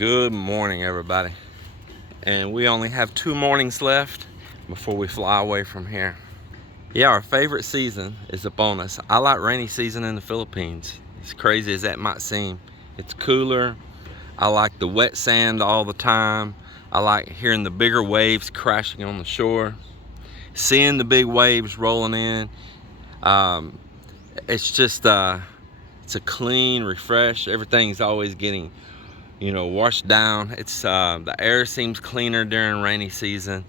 Good morning, everybody. And we only have 2 mornings left before we fly away from here. Yeah, our favorite season is upon us. I like rainy season in the Philippines. As crazy as that might seem. It's cooler. I like the wet sand all the time. I like hearing the bigger waves crashing on the shore. Seeing the big waves rolling in. It's just, it's a clean, refresh. Everything's always getting, washed down. It's the air seems cleaner during rainy season.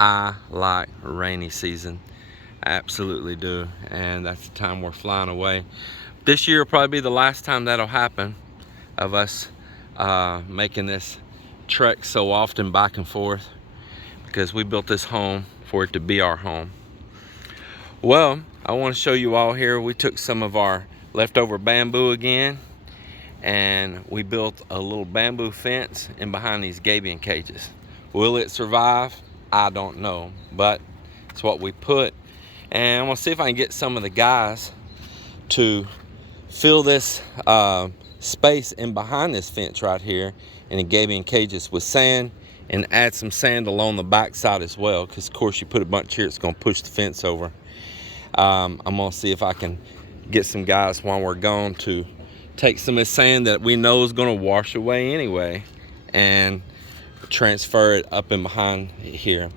I like rainy season. I absolutely do. And that's the time we're flying away. This year will probably be the last time that'll happen of us making this trek so often back and forth, because we built this home for it to be our home. Well, I want to show you all here. We took some of our leftover bamboo again, and we built a little bamboo fence in behind these gabion cages. Will it survive? I don't know, but it's what we put. And I'm gonna see if I can get some of the guys to fill this space in behind this fence right here in the gabion cages with sand, and add some sand along the back side as well, because of course you put a bunch here, it's gonna push the fence over. I'm gonna see if I can get some guys while we're gone to take some of the sand that we know is gonna wash away anyway and transfer it up in behind here.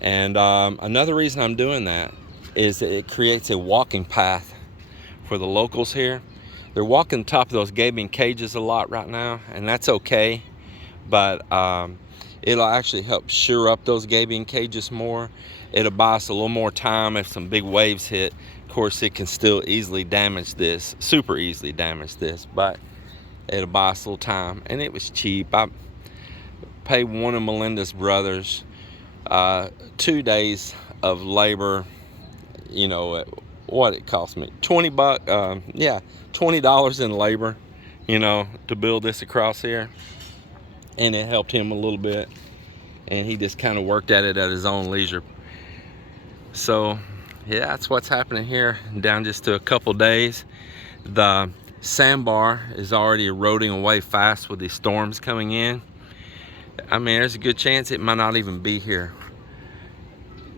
And another reason I'm doing that is that it creates a walking path for the locals here. They're walking the top of those gabion cages a lot right now, and that's okay, but it'll actually help shore up those gabion cages more. It'll buy us a little more time if some big waves hit. Of course, it can still easily damage this, super easily damage this, but it'll buy us a little time. And it was cheap. I paid one of Melinda's brothers 2 days of labor, what it cost me, $20 in labor, to build this across here. And it helped him a little bit, and he just kind of worked at it at his own leisure. So yeah, that's what's happening here. Down just to a couple days. The sandbar is already eroding away fast with these storms coming in. I mean, there's a good chance it might not even be here.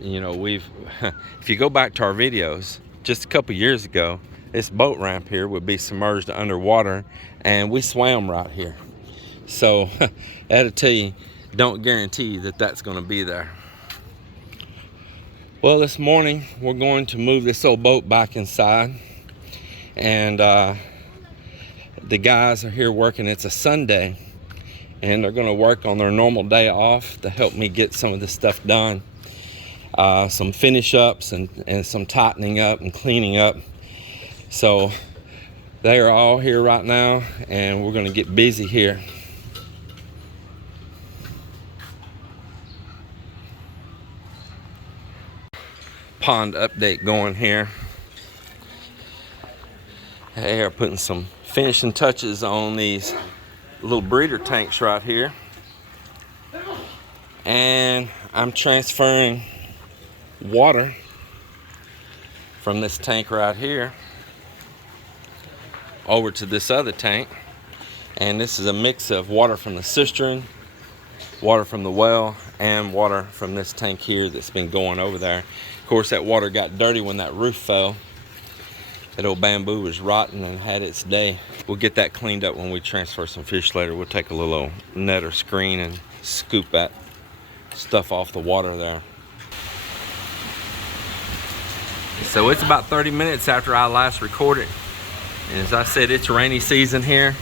If you go back to our videos just a couple years ago, this boat ramp here would be submerged underwater, and we swam right here. So that'll tell you, don't guarantee that that's going to be there. Well, this morning we're going to move this old boat back inside, and the guys are here working. It's a Sunday, and they're going to work on their normal day off to help me get some of this stuff done. Some finish ups and some tightening up and cleaning up. So they are all here right now, and we're going to get busy here. Pond update going here. They are putting some finishing touches on these little breeder tanks right here, and I'm transferring water from this tank right here over to this other tank. And this is a mix of water from the cistern, water from the well, and water from this tank here that's been going over there. Of course, that water got dirty when that roof fell. That old bamboo was rotten and had its day. We'll get that cleaned up when we transfer some fish later. We'll take a little net or screen and scoop that stuff off the water there. So it's about 30 minutes after I last recorded. And as I said, it's rainy season here,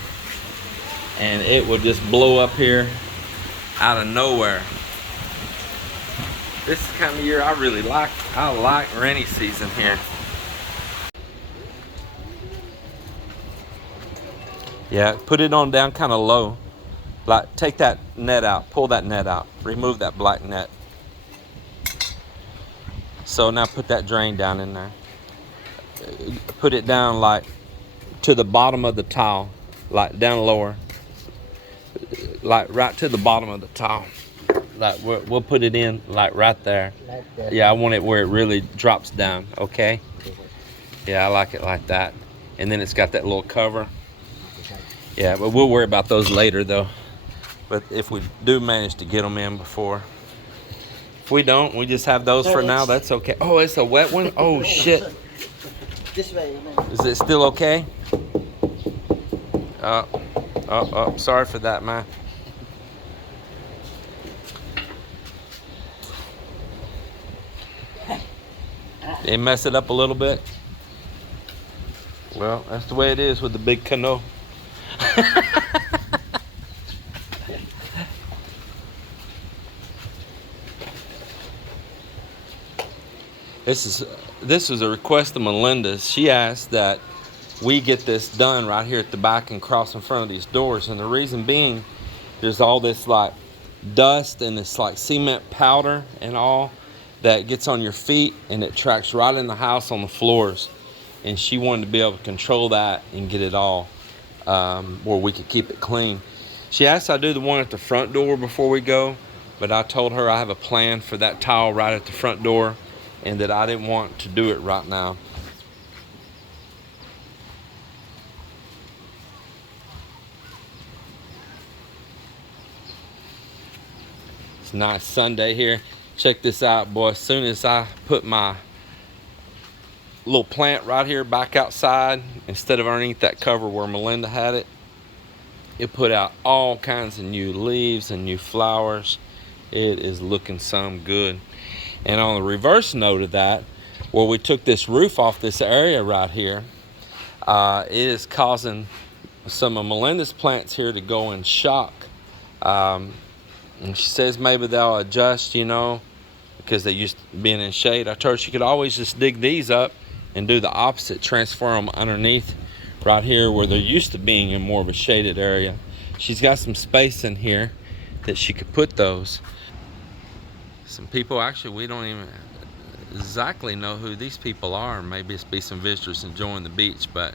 and it will just blow up here out of nowhere. This is the kind of year I really like. I like rainy season here. Yeah, put it on down kind of low. Like, take that net out, pull that net out, remove that black net. So now put that drain down in there. Put it down like to the bottom of the tile, like down lower, like right to the bottom of the tile. Like we'll put it in like right there. Like that. Yeah, I want it where it really drops down. Okay. Yeah, I like it like that. And then it's got that little cover. Yeah, but we'll worry about those later though. But if we do manage to get them in before. If we don't, we just have those for now. That's okay. Oh, it's a wet one? Oh, shit. This way. Is it still okay? Sorry for that, man. They mess it up a little bit. Well, that's the way it is with the big canoe. This was a request of Melinda's. She asked that we get this done right here at the back and cross in front of these doors. And the reason being, there's all this like dust and this like cement powder and all that gets on your feet, and it tracks right in the house on the floors. And she wanted to be able to control that and get it all where we could keep it clean. She asked I do the one at the front door before we go, but I told her I have a plan for that tile right at the front door and that I didn't want to do it right now. It's a nice Sunday here. Check this out, boy. As soon as I put my little plant right here back outside, instead of underneath that cover where Melinda had it, it put out all kinds of new leaves and new flowers. It is looking some good. And on the reverse note of that, where we took this roof off this area right here, it is causing some of Melinda's plants here to go in shock. And she says maybe they'll adjust, you know, because they used to being in shade. I told her she could always just dig these up and do the opposite, transfer them underneath right here where they're used to being in more of a shaded area. She's got some space in here that she could put those. Some people, actually, we don't even exactly know who these people are. Maybe it's be some visitors enjoying the beach, but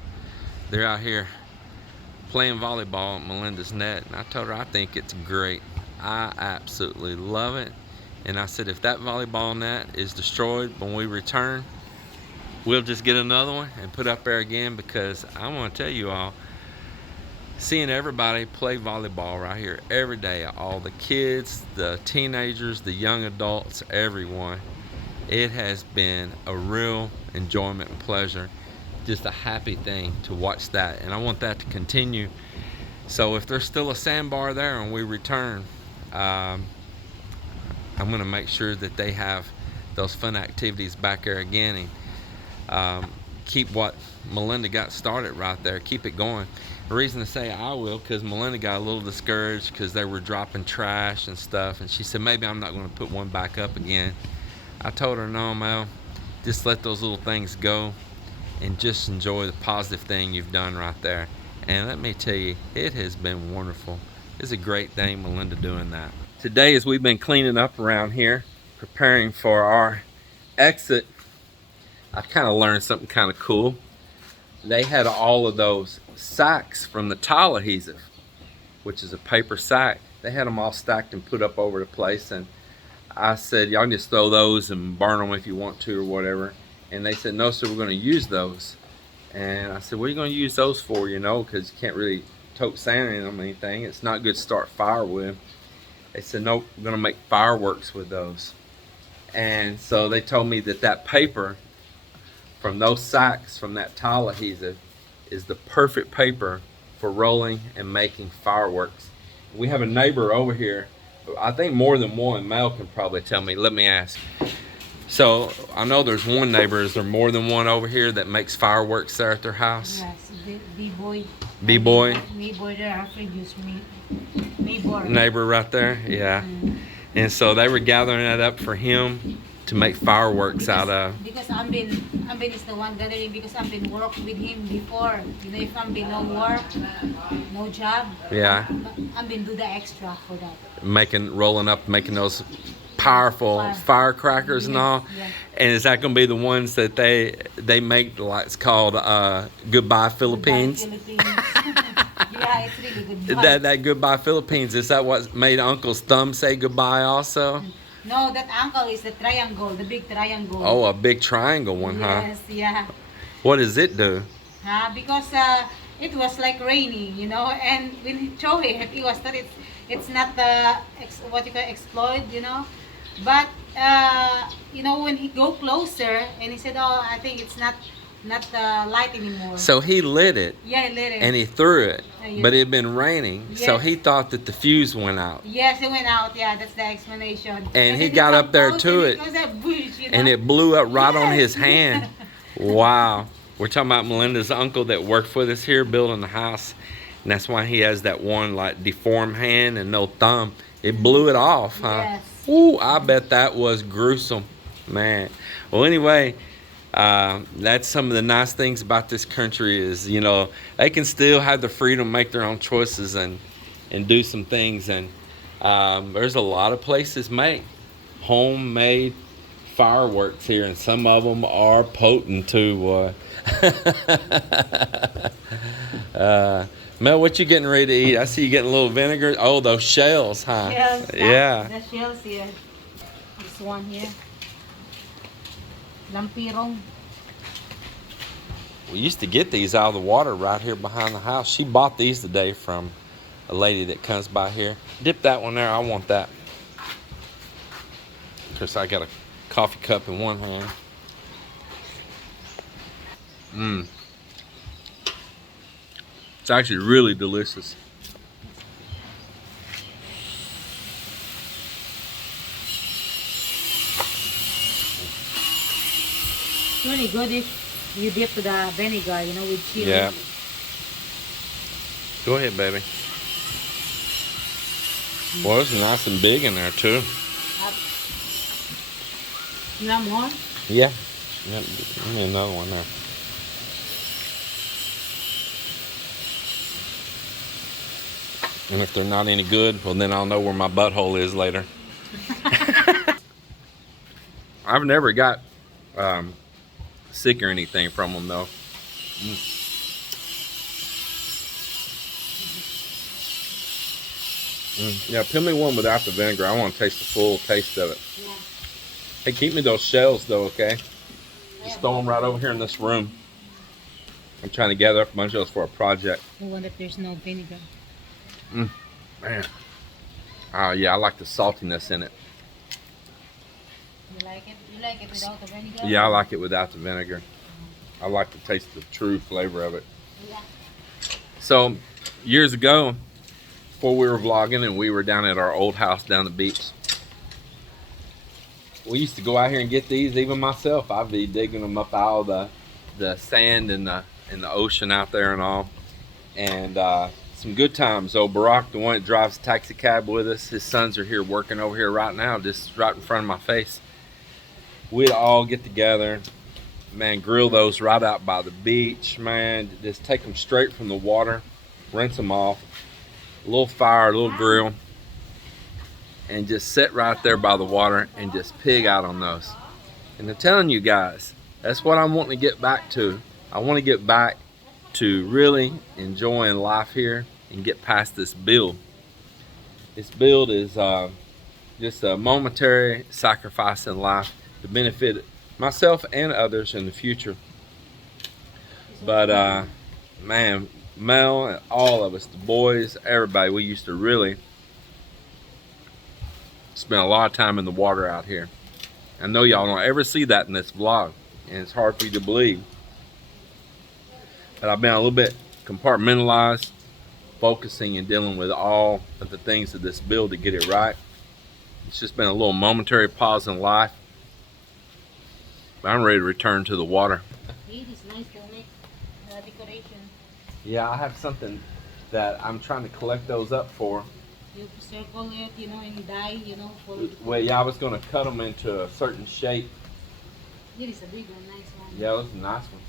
they're out here playing volleyball at Melinda's net. And I told her I think it's great. I absolutely love it. And I said, if that volleyball net is destroyed when we return, we'll just get another one and put up there again, because I want to tell you all, seeing everybody play volleyball right here every day, all the kids, the teenagers, the young adults, everyone, it has been a real enjoyment and pleasure. Just a happy thing to watch that, and I want that to continue. So if there's still a sandbar there and we return, I'm going to make sure that they have those fun activities back there again, and keep what Melinda got started right there, keep it going. The reason to say I will, because Melinda got a little discouraged because they were dropping trash and stuff, and she said maybe I'm not going to put one back up again. I told her, no, Mel, just let those little things go and just enjoy the positive thing you've done right there. And let me tell you, it has been wonderful. It's a great thing, Melinda, doing that. Today, as we've been cleaning up around here, preparing for our exit, I kind of learned something kind of cool. They had all of those sacks from the tile adhesive, which is a paper sack. They had them all stacked and put up over the place, and I said, y'all can just throw those and burn them if you want to or whatever. And they said, no, sir, we're going to use those. And I said, what are you going to use those for, you know, because you can't really tote sand in them or anything. It's not good to start fire with. They said, no, we're going to make fireworks with those. And so they told me that that paper from those sacks from that tile adhesive is the perfect paper for rolling and making fireworks. We have a neighbor over here, I think more than one. Mel can probably tell me. Let me ask. So I know there's one neighbor. Is there more than one over here that makes fireworks there at their house? Yes, B-boy. B-boy? B-boy there after use me. B-boy. Neighbor right there? Yeah. And so they were gathering that up for him to make fireworks out of. Because I've been is the one gathering, because I've been work with him before. You know, if I've been no work, no job. Yeah. I've been do the extra for that. Rolling up, making those powerful firecrackers and all. Yes. And is that going to be the ones that they make, like it's called Goodbye Philippines? Goodbye, Philippines. Yeah, it's really good. That Goodbye Philippines, is that what made Uncle's thumb say goodbye also? No, that uncle is the triangle, the big triangle. Oh, a big triangle one, huh? Yes, yeah. What does it do? Because it was like raining, you know, and when he threw it, it's not what you call exploit, you know. But you know, when he go closer and he said, "Oh, I think it's not light anymore." So he lit it. Yeah, he lit it. And he threw it, Yeah. but it had been raining, so Yes. he thought that the fuse went out. Yes, it went out. Yeah, that's the explanation. And he then got come up there close to and it, goes that bush, you know? and it blew up right on Yes. his hand. Wow. We're talking about Melinda's uncle that worked with us here building the house, and that's why he has that one like deformed hand and no thumb. It blew it off, huh? Yes. Ooh, I bet that was gruesome, man. Well, anyway, that's some of the nice things about this country is, you know, they can still have the freedom to make their own choices and do some things. And there's a lot of places make homemade fireworks here, and some of them are potent too. Mel, what you getting ready to eat? I see you getting a little vinegar. Oh, those shells, huh? Shells. Yeah. The shells here. This one here. Lampirong. We used to get these out of the water right here behind the house. She bought these today from a lady that comes by here. Dip that one there. I want that. Of course, I got a coffee cup in one hand. Mmm. It's actually really delicious. It's really good if you dip the vinegar, you know, with chili. Yeah. Go ahead, baby. Well, it's nice and big in there, too. You want more? Yeah. Give me another one there. And if they're not any good, well, then I'll know where my butthole is later. I've never got sick or anything from them, though. Yeah, peel me one without the vinegar. I want to taste the full taste of it. Yeah. Hey, keep me those shells, though, okay? Just throw them right over here in this room. I'm trying to gather up a bunch of those for a project. I wonder if there's no vinegar. Man. Oh, yeah, I like the saltiness in it. You like it? You like it without the vinegar? Yeah, I like it without the vinegar. I like to taste the true flavor of it. Yeah. So, years ago, before we were vlogging and we were down at our old house down the beach, we used to go out here and get these. Even myself, I'd be digging them up out of the sand and the ocean out there and all. And some good times. Old Barack, the one that drives the taxi cab with us, his sons are here working over here right now, just right in front of my face. We'd all get together, man, grill those right out by the beach, man. Just take them straight from the water, rinse them off, a little fire, a little grill, and just sit right there by the water and just pig out on those. And I'm telling you guys, that's what I'm wanting to get back to. I want to get back to really enjoying life here and get past this build. This build is just a momentary sacrifice in life to benefit myself and others in the future. But man, Mel and all of us, the boys, everybody, we used to really spend a lot of time in the water out here. I know y'all don't ever see that in this vlog, and it's hard for you to believe. But I've been a little bit compartmentalized, focusing and dealing with all of the things of this build to get it right. It's just been a little momentary pause in life. But I'm ready to return to the water. It is nice to make decoration. Yeah, I have something that I'm trying to collect those up for. You circle it, you know, and dye, you know, for Well, yeah, I was going to cut them into a certain shape. it is a big one, nice one. Yeah, those are nice ones.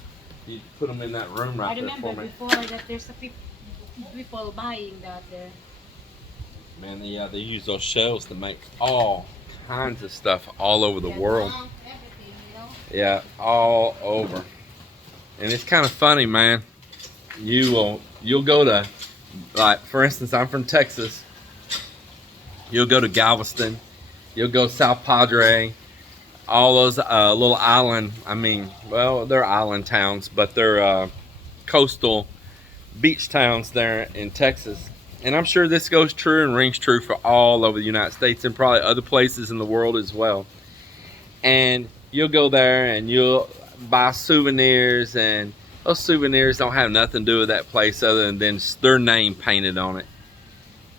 You put them in that room right I there remember for me. before that there's a people buying that there. Man, yeah, they use those shells to make all kinds of stuff all over the world. Everything, you know. Yeah, all over. And it's kind of funny, man. You'll go to, like, for instance, I'm from Texas. You'll go to Galveston. You'll go South Padre. All those little island, well, they're island towns, but they're coastal beach towns there in Texas. And I'm sure this goes true and rings true for all over the United States and probably other places in the world as well. And you'll go there and you'll buy souvenirs, and those souvenirs don't have nothing to do with that place other than their name painted on it.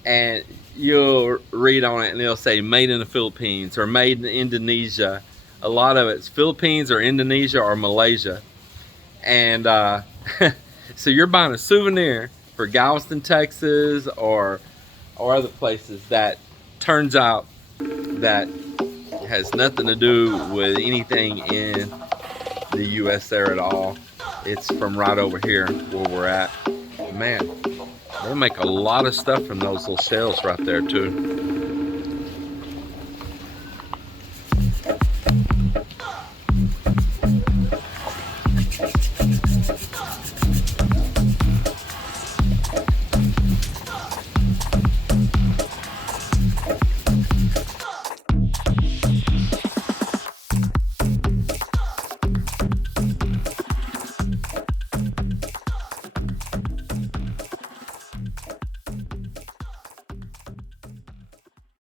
And you'll read on it and it'll say made in the Philippines or made in Indonesia. A lot of it's Philippines or Indonesia or Malaysia. And so you're buying a souvenir for Galveston, Texas, or other places that turns out that has nothing to do with anything in the US there at all. It's from right over here where we're at. Man, they make a lot of stuff from those little shells right there too.